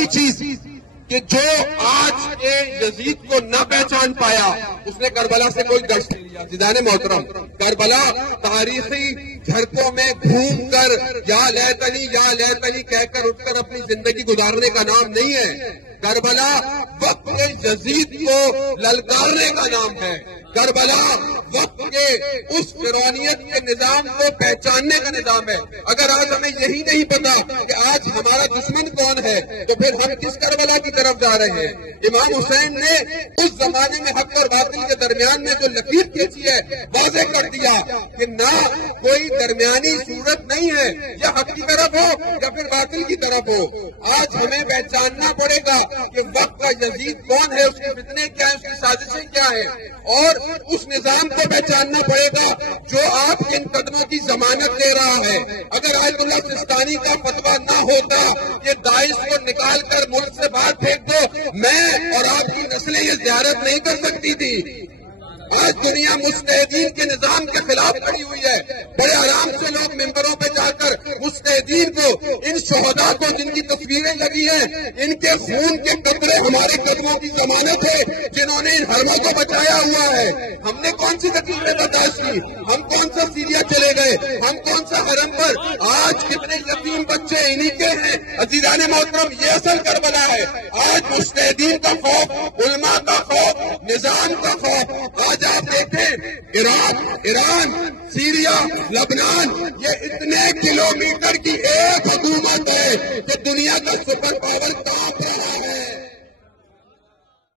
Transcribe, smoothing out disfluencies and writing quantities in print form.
آخری چیز کہ جو آج کے یزید کو نہ پہچان پایا اس نے کربلا سے کوئی درس نہیں لیا. عزیزان محترم، کربلا تاریخی جھڑکوں میں گھوم کر یا لیتنی کہہ کر اٹھ کر اپنی زندگی گزارنے کا نام نہیں ہے. کربلا وقت کے یزید کو للکارنے کا نام ہے. کربلا وقت کے اس فرعونیت کے نظام کو پہچاننے کا نظام ہے. اگر آج ہمیں یہی نہیں پتا کہ آج ہمارا دشمن کون ہے تو پھر ہم کس کربلا کی طرف جا رہے ہیں؟ امام حسین نے اس زمانے میں حق اور باطل کے درمیان میں جو لکیر کھینچی ہے واضح کر دیا کہ نہ کوئی درمیانی صورت نہیں ہے، یا حق کی طرف ہو یا پھر باطل کی طرف ہو. آج ہمیں پہچاننا پڑے گا کہ وقت کا یزید کون ہے، اس کے فتنے کیا ہیں، اس کی سازشیں کیا ہیں، اور اس نظام کو پہچاننا پڑے گا جو آپ کے ان قدموں کی ضمانت دے رہا ہے. اگر آیت اللہ سستانی کا فتویٰ نہ ہوتا کہ داعش کو نکال کر ملک سے باہر پھینک دو، میں اور آپ کی نسلیں یہ زیارت نہیں کر سکتی تھی. آج دنیا مجتہدین کے نظام کے خلاف کھڑی ہوئی ہے. بڑے آرام سے لوگ ممبروں پہ جا کر مجتہدین کو، ان شہداء کو جن کی تصویریں لگی ہیں، ان کے خون کے قطرے ہمارے قدموں کی ضمانت ہے، جنہوں نے ان حرموں کو بچایا ہوا ہے. ہم نے کون سی تکلیفیں برداشت کی؟ ہم کون سا سیریا چلے گئے؟ ہم کون سا حرم پر؟ آج کتنے یتیم بچے انہی کے ہیں. عزیزان محترم، یہ اصل کربلا ہے. آج مجتہدین کا خوف، علماء کا خوف، نظام کا خوف. آج آپ دیکھیں عراق، ایران، سیریا، لبنان، یہ اتنے کلومیٹر کی ایک حکومت ہے کہ دنیا کا سپر پاور کانپ رہا ہے.